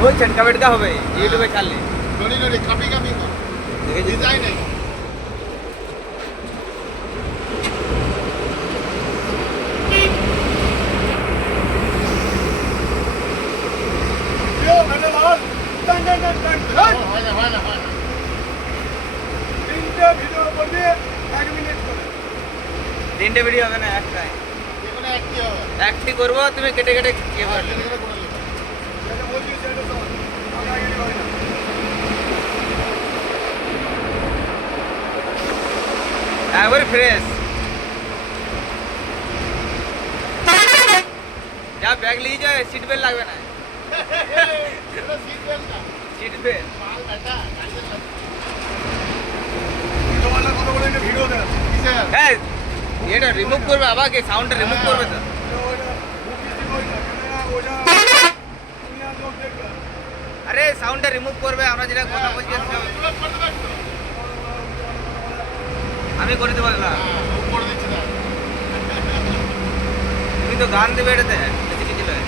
ওই ছটকা বেটকা হবে ইউটিউবে ছাড়লে তিনটে ভিডিও হবে না একটাই একটি করবো তুমি কেটে কেটে ইয়ে করে নেবে। একবারে ফ্রেশ যা ব্যাগ নিয়ে যায় সিট বেল্ট লাগবে না সিট বেল্ট হ্যাঁ এটা রিমুভ করবে আবার কি সাউন্ডটা রিমুভ করবে তো আরে সাউন্ডটা রিমুভ করবে আমরা যেটা কথা বলছি আমি করে দেবো না তুমি তো গান দেবে এটাতে বেশি কিছু নয়